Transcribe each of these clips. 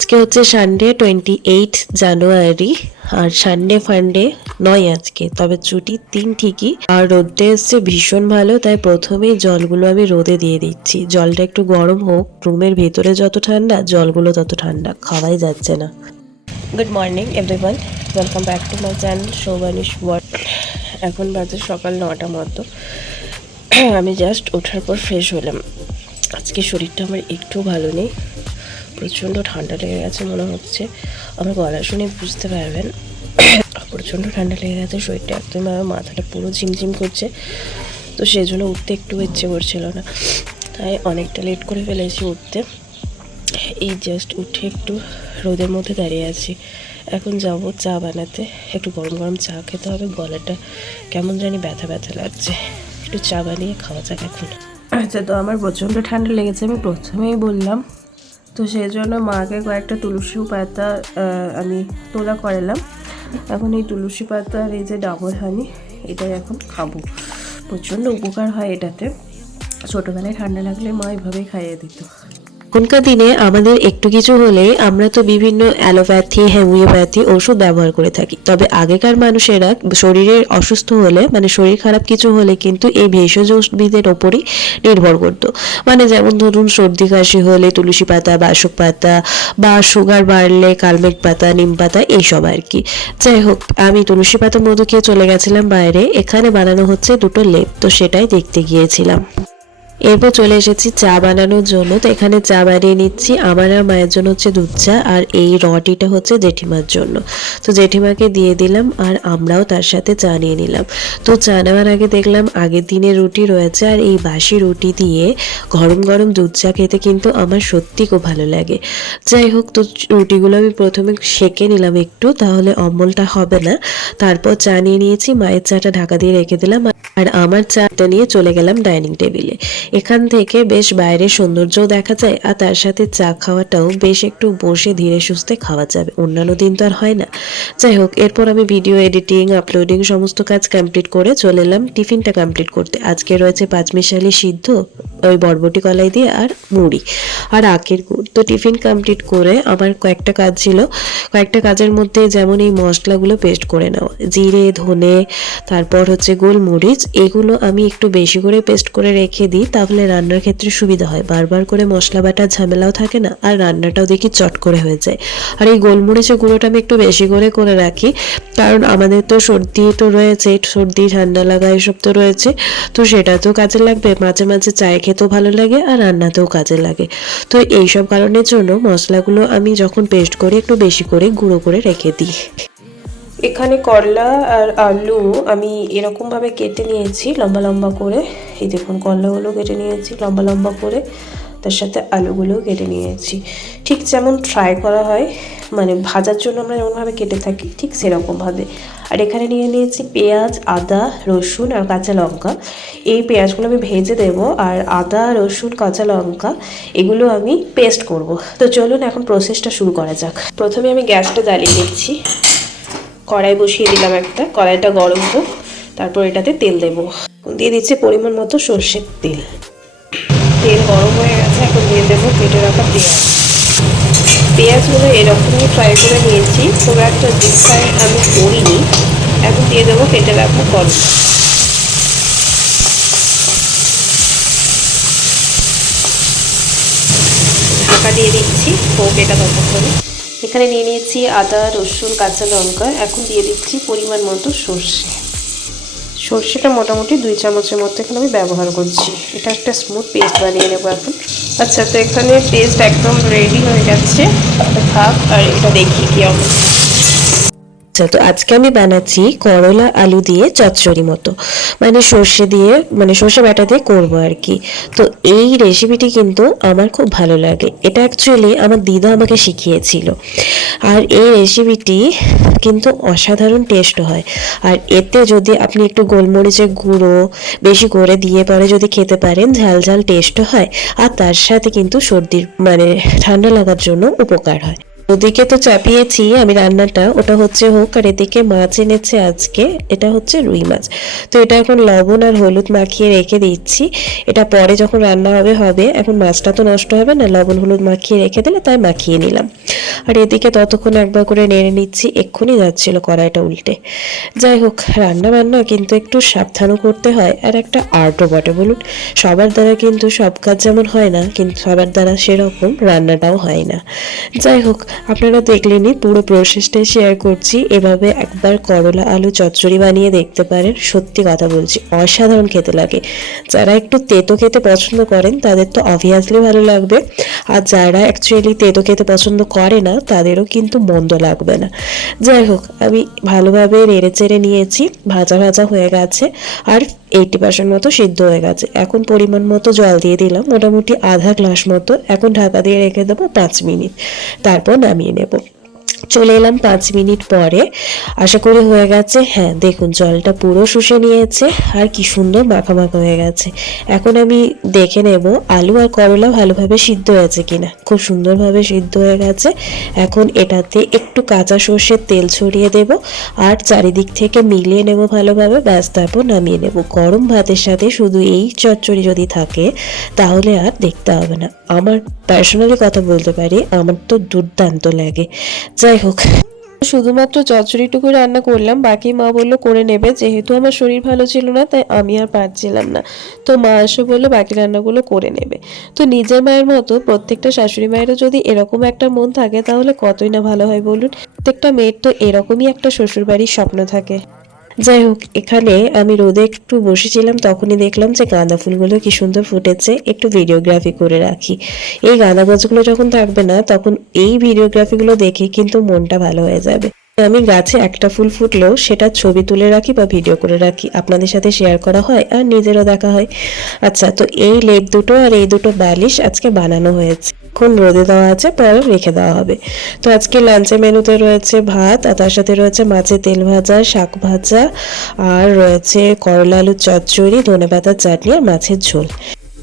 আজকে হচ্ছে সানডে 28 জানুয়ারি। আর সানডে ফান্ডে নয় আজকে, তবে ছুটি 3 ঠিকই। আর রোদটা এসছে ভীষণ ভালো, তাই প্রথমেই জলগুলো আমি রোদে দিয়ে দিচ্ছি। জলটা একটু গরম হোক, রুমের ভেতরে যত ঠান্ডা জলগুলো তত ঠান্ডা, খাওয়াই যাচ্ছে না। Good morning everyone, welcome back to my channel Shovanish world. এখন বাজে সকাল 9টা মতো। আমি জাস্ট ওঠার পর ফ্রেশ হলাম। আজকে শরীরটা আমার একটু ভালো নেই, প্রচণ্ড ঠান্ডা লেগে গেছে মনে হচ্ছে। আমার গলা শুনে বুঝতে পারবেন প্রচণ্ড ঠান্ডা লেগে গেছে, শরীরটা একদম, আমার মাথাটা পুরো ঝিমঝিম করছে। তো সেই জন্য উঠতে একটু ইচ্ছে করছিল না, তাই অনেকটা লেট করে ফেলেছি উঠতে। এই জাস্ট উঠে একটু রোদের মধ্যে দাঁড়িয়ে আছি। এখন যাব চা বানাতে, একটু গরম গরম চা খেতে হবে। গলাটা কেমন জানি ব্যথা ব্যথা লাগছে, একটু চা বানিয়ে খাওয়া যাক এখন। আচ্ছা, তো আমার প্রচণ্ড ঠান্ডা লেগেছে, আমি প্রথমেই বললাম। তো সেই জন্য মাকে কয়েকটা তুলসী পাতা আমি তোলা করালাম। এখন এই তুলসী পাতার এই যে ডাবর হানি, এটাই এখন খাবো। প্রচণ্ড উপকার হয় এটাতে। ছোটোবেলায় ঠান্ডা লাগলে মা এভাবেই খাইয়ে দিত। এখনকার দিনে আমাদের একটু কিছু হলেই আমরা তো বিভিন্ন অ্যালোপ্যাথি, হোমিওপ্যাথি ওষুধ ব্যবহার করে থাকি। তবে আগেকার মানুষেরা শরীরের অসুস্থ হলে, মানে শরীর খারাপ কিছু হলে কিন্তু এই ভেষজ উদ্ভিদের ওপরই নির্ভর করত। মানে যেমন ধরুন সর্দি কাশি হলে তুলসী পাতা, বাসক পাতা, বা সুগার বাড়লে কালমেঘ পাতা, নিম পাতা, এইসব আর কি। যাই হোক, আমি তুলসী পাতা মধু খেয়ে চলে গেছিলাম বাইরে। এখানে বানানো হচ্ছে দুটো লেপ, তো সেটাই দেখতে গিয়েছিলাম। এরপর চলে এসেছি চা বানানোর জন্য। তো এখানে চা বানিয়ে নিচ্ছি। আমার আর মায়ের জন্য হচ্ছে দুধ চা, আর এই রটিটা হচ্ছে জেঠিমার জন্য। তো জেঠিমাকে দিয়ে দিলাম, আর আমরাও তার সাথে চা নিয়ে নিলাম। তো চা নেওয়ার আগে দেখলাম আগের দিনের রুটি রয়েছে, আর এই বাসি রুটি দিয়ে গরম গরম দুধ চা খেতে কিন্তু আমার সত্যি খুব ভালো লাগে। যাই হোক, তো রুটিগুলো আমি প্রথমে সেঁকে নিলাম একটু, তাহলে অম্বলটা হবে না। তারপর চা নিয়ে নিয়েছি, মায়ের চাটা ঢাকা দিয়ে রেখে দিলাম, আর আমার চাটা নিয়ে চলে গেলাম ডাইনিং টেবিলে। এখান থেকে বেশ বাইরের সৌন্দর্যও দেখা যায়, আর তার সাথে চা খাওয়াটাও বেশ একটু বসে ধীরে সুস্থে খাওয়া যাবে। অন্যান্য দিন তো আর হয় না। যাই হোক, এরপর আমি ভিডিও এডিটিং, আপলোডিং সমস্ত কাজ কমপ্লিট করে চলে এলাম টিফিনটা কমপ্লিট করতে। আজকে রয়েছে পাঁচমিশালি সিদ্ধ, ওই বরবটি কলাই দিয়ে, আর মুড়ি, আর আখের গুড়। তো টিফিন কমপ্লিট করে আমার কয়েকটা কাজ ছিল। কয়েকটা কাজের মধ্যে যেমন এই মশলাগুলো পেস্ট করে নেওয়া, জিরে, ধনে, তারপর হচ্ছে গোলমরিচ, এগুলো আমি একটু বেশি করে পেস্ট করে রেখে দিই, তাহলে রান্নার ক্ষেত্রে সুবিধা হয়। বারবার করে মশলা বাটার ঝামেলাও থাকে না, আর রান্নাটাও দেখি চট করে হয়ে যায়। আর এই গোলমরিচের গুঁড়োটা আমি একটু বেশি করে করে রাখি, কারণ আমাদের তো সর্দি তো রয়েছে, সর্দি ঠান্ডা লাগা এসব তো রয়েছে। তো সেটা তো কাজে লাগবে, মাঝে মাঝে চায়ে খেতেও ভালো লাগে, আর রান্নাতেও কাজে লাগে। তো এইসব কারণের জন্য মশলাগুলো আমি যখন পেস্ট করি একটু বেশি করে গুঁড়ো করে রেখে দিই। এখানে করলা আর আলু আমি এরকমভাবে কেটে নিয়েছি লম্বা লম্বা করে। এই দেখুন, করলাগুলো কেটে নিয়েছি লম্বা লম্বা করে, তার সাথে আলুগুলোও কেটে নিয়েছি। ঠিক যেমন ফ্রাই করা হয়, মানে ভাজার জন্য আমরা যেমনভাবে কেটে থাকি ঠিক সেরকমভাবে। আর এখানে নিয়ে নিয়েছি পেঁয়াজ, আদা, রসুন আর কাঁচা লঙ্কা। এই পেঁয়াজগুলো আমি ভেজে দেবো, আর আদা, রসুন, কাঁচা লঙ্কা এগুলো আমি পেস্ট করব। তো চলুন এখন প্রসেসটা শুরু করা যাক। প্রথমে আমি গ্যাসটা জ্বালিয়ে দিচ্ছি, কড়াই বসিয়ে দিলাম একটা, কড়াইটা গরম হোক, তারপর এটাতে তেল দেবো। দিয়ে দিচ্ছি পরিমাণ মতো সর্ষের তেল। তেল গরম হয়ে গেছে, এখন দিয়ে দেবো কেটে রাখা পেঁয়াজ। পেঁয়াজগুলো এরকমই ফ্রাই করে নিয়েছি, খুব একটা ডিপ ফ্রাই আমি করিনি। এখন দিয়ে দেবো কেটে রাখা করলা। ঢাকা দিয়ে দিচ্ছি, হোক এটা ততক্ষণে। এখানে নিয়ে নিয়েছি আদা, রসুন, কাঁচা লঙ্কা। এখন দিয়ে দিচ্ছি পরিমাণ মতো সর্ষে। সর্ষেটা মোটামুটি 2 চামচের মতো এখানে আমি ব্যবহার করছি। এটা একটা স্মুথ পেস্ট বানিয়ে নেবো এখন। আচ্ছা, তো এখানে পেস্ট একদম রেডি হয়ে গেছে, থাক। আর এটা দেখি কি অবস্থা। তো আজকে আমি বানাচ্ছি করলা আলু দিয়ে চচ্চড়ি মতো, মানে সর্ষে দিয়ে, মানে সর্ষে বাটা দিয়ে করবো আর কি। তো এই রেসিপিটি কিন্তু আমার খুব ভালো লাগে। এটা অ্যাকচুয়ালি আমার দিদা আমাকে শিখিয়েছিল, আর এই রেসিপিটি কিন্তু অসাধারণ টেস্ট হয়। আর এতে যদি আপনি একটু গোলমরিচের গুঁড়ো বেশি করে দিয়ে পরে যদি খেতে পারেন, ঝাল ঝাল টেস্ট হয়, আর তার সাথে কিন্তু সর্দির, মানে ঠান্ডা লাগার জন্য উপকার হয়। ওদিকে তো চাপিয়েছি আমি রান্নাটা, ওটা হচ্ছে হোক। আর এদিকে মাছ এনেছে আজকে, এটা হচ্ছে রুই মাছ। তো এটা এখন লবণ আর হলুদ মাখিয়ে রেখে দিচ্ছি, এটা পরে যখন রান্না হবে হবে। এখন মাছটা তো নষ্ট হবে না, লবণ হলুদ মাখিয়ে রেখে দিলে তাই মাখিয়ে নিলাম। আর এদিকে ততক্ষণ একবার করে নেড়ে নিচ্ছি, এক্ষুনি যাচ্ছিল কড়াইটা উল্টে। যাই হোক, রান্না বান্না কিন্তু একটু সাবধানও করতে হয়, আর একটা আর্টও বটে বলুন। সবার দ্বারা কিন্তু সব কাজ যেমন হয় না, কিন্তু সবার দ্বারা সেরকম রান্নাটাও হয় না। যাই হোক, আপনারা দেখলেনই, পুরো প্রসেসটাই শেয়ার করছি। এভাবে একবার করলা আলু চচ্চড়ি বানিয়ে দেখতে পারেন, সত্যি কথা বলছি অসাধারণ খেতে লাগে। যারা একটু তেতো খেতে পছন্দ করেন তাদের তো অবভিয়াসলি ভালো লাগবে, আর যারা অ্যাকচুয়ালি তেতো খেতে পছন্দ করে না তাদেরও কিন্তু মন্দ লাগবে না। যাই হোক, আমি ভালোভাবে নেড়ে চেড়ে নিয়েছি, ভাজা ভাজা হয়ে গেছে, আর 80% মতো সিদ্ধ হয়ে গেছে। এখন পরিমাণ মতো জল দিয়ে দিলাম, মোটামুটি আধা গ্লাস মতো। এখন ঢাকা দিয়ে রেখে দেবো 5 মিনিট, তারপর নামিয়ে নেব। চলে এলাম 5 মিনিট পরে, আশা করি হয়ে গেছে। হ্যাঁ দেখুন, জলটা পুরো শুষে নিয়েছে, আর কি সুন্দর মাখা মাখা হয়ে গেছে। এখন আমি দেখে নেব আলু আর করলা ভালোভাবে সিদ্ধ হয়েছে কিনা। খুব সুন্দরভাবে সিদ্ধ হয়ে গেছে। এখন এটাতে একটু কাঁচা সর্ষের তেল ছড়িয়ে দেব, আর চারিদিক থেকে মিলিয়ে নেব ভালোভাবে, ব্যাস তারপর নামিয়ে নেব। গরম ভাতের সাথে শুধু এই চচ্চড়ি যদি থাকে তাহলে আর দেখতে হবে না। আমার পার্সোনালি কথা বলতে পারি, আমার তো দুর্দান্ত লাগে। যাই হোক, শুধুমাত্র চচ্চড়িটুকু রান্না করলাম, বাকি মা বললো করে নেবে। যেহেতু আমার শরীর ভালো ছিল না তাই আমি আর পারছিলাম না, তো মা এসে বললো বাকি রান্নাগুলো করে নেবে। তো নিজের মায়ের মতো প্রত্যেকটা শাশুড়ি মায়েরও যদি এরকম একটা মন থাকে তাহলে কতই না ভালো হয় বলুন। প্রত্যেকটা মেয়ের তো এরকমই একটা শ্বশুরবাড়ির স্বপ্ন থাকে। যাই হোক, এখানে আমি রোদে একটু বসেছিলাম, তখনই দেখলাম যে গাঁদা ফুলগুলো কি সুন্দর ফুটেছে। একটু ভিডিওগ্রাফি করে রাখি, এই গাঁদা গাছগুলো যখন থাকবে না তখন এই ভিডিওগ্রাফিগুলো দেখে কিন্তু মনটা ভালো হয়ে যাবে। আমি গাছে একটা ফুল ফুটলেও সেটা ছবি তুলে রাখি বা ভিডিও করে রাখি, আপনাদের সাথে শেয়ার করা হয় আর নিজেরও দেখা হয়। আচ্ছা, তো এই লেপ দুটো আর এই দুটো বালিশ আজকে বানানো হয়েছে, এখন রোদে দেওয়া আছে, পরে রেখে দেওয়া হবে। তো আজকে লাঞ্চের মেনুতে রয়েছে ভাত, আর তার সাথে রয়েছে মাছের তেল ভাজা, শাক ভাজা, আর রয়েছে করলা আলুর চচ্চড়ি, ধনেপাতার চাটনি আর মাছের ঝোল।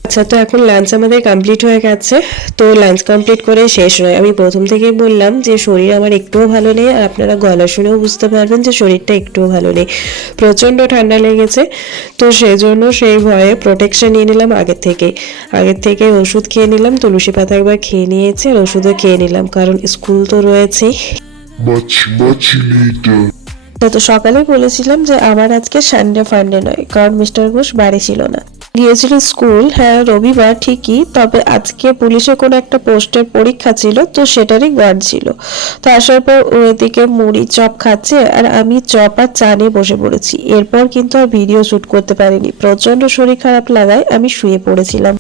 আচ্ছা, তো এখন লাঞ্চ আমাদের কমপ্লিট হয়ে গেছে। তো লাঞ্চ কমপ্লিট করে শেষ নয়, আমি প্রথম থেকেই বললাম যে শরীর আমার একটুও ভালো নেই, আর আপনারা গলা শুনেও বুঝতে পারবেন যে শরীরটা একটুও ভালো নেই, প্রচণ্ড ঠান্ডা লেগেছে। তো সেই জন্য সেই ভয়ে প্রোটেকশন নিয়ে নিলাম আগের থেকে ওষুধ খেয়ে নিলাম, তুলসী পাতা একবার খেয়ে নিয়েছি, আর ওষুধও খেয়ে নিলাম, কারণ স্কুল তো রয়েছেই। তো সকালে বলেছিলাম যে আমার আজকে সানডে ফান্ডে নয়, কারণ মিস্টার ঘোষ বাড়ি ছিল না, গিয়েছিল স্কুল। হ্যাঁ রবিবার ঠিকই, তবে আজকে পুলিশে কোনো একটা পোস্টের পরীক্ষা ছিল, তো সেটারই গার্ড ছিল। তো আসার পর ওইদিকে মুড়ি চপ খাচ্ছে, আর আমি চপ আর চা নিয়ে বসে পড়েছি। এরপর কিন্তু আর ভিডিও শ্যুট করতে পারিনি, প্রচন্ড শরীর খারাপ লাগায় আমি শুয়ে পড়েছিলাম।